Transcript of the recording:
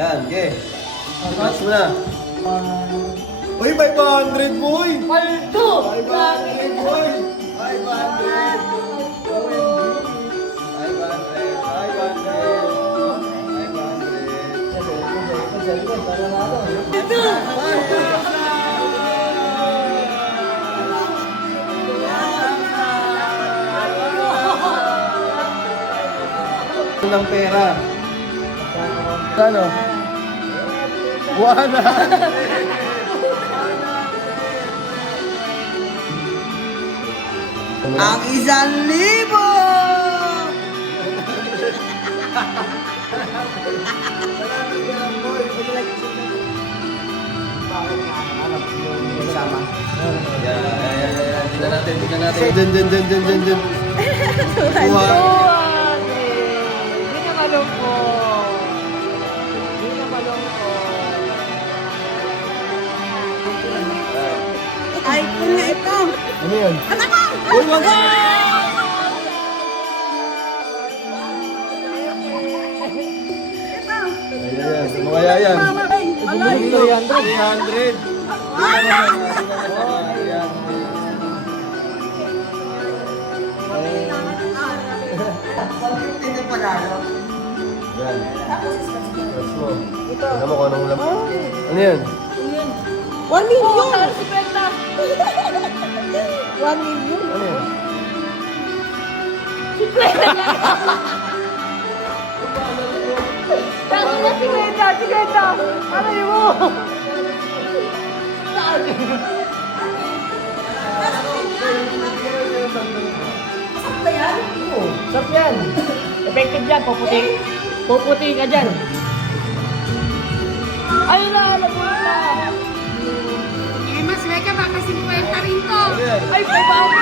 Yan, okay. Relax mo na. Uy, 500 boy! Paldo! 500 boy! 500! 500! 500! ng pera. Ano? 100! Ang 1,000! Sama. Yan. Tingnan natin. Dyan. Hindi na malungkot. Hindi na malungkot. Ay, kunya ito. Ano yun? Anak ko! Uy, wag! Ayan. Ano kaya yan? Alay! 300! Hindi panalo. Yan. Press mo. Tingnan mo kung anong laman. Ano yan? 1 million! 1 million? Ano yan? Tango na si Greta! Ano yun mo? Masap ba yan? Sarap yan. Effective yan. Puputi. Puputi ka dyan. Ayun na, nabuhat na. Eh, mas mega baka 50 rin to. Ano yan? Ay, 500.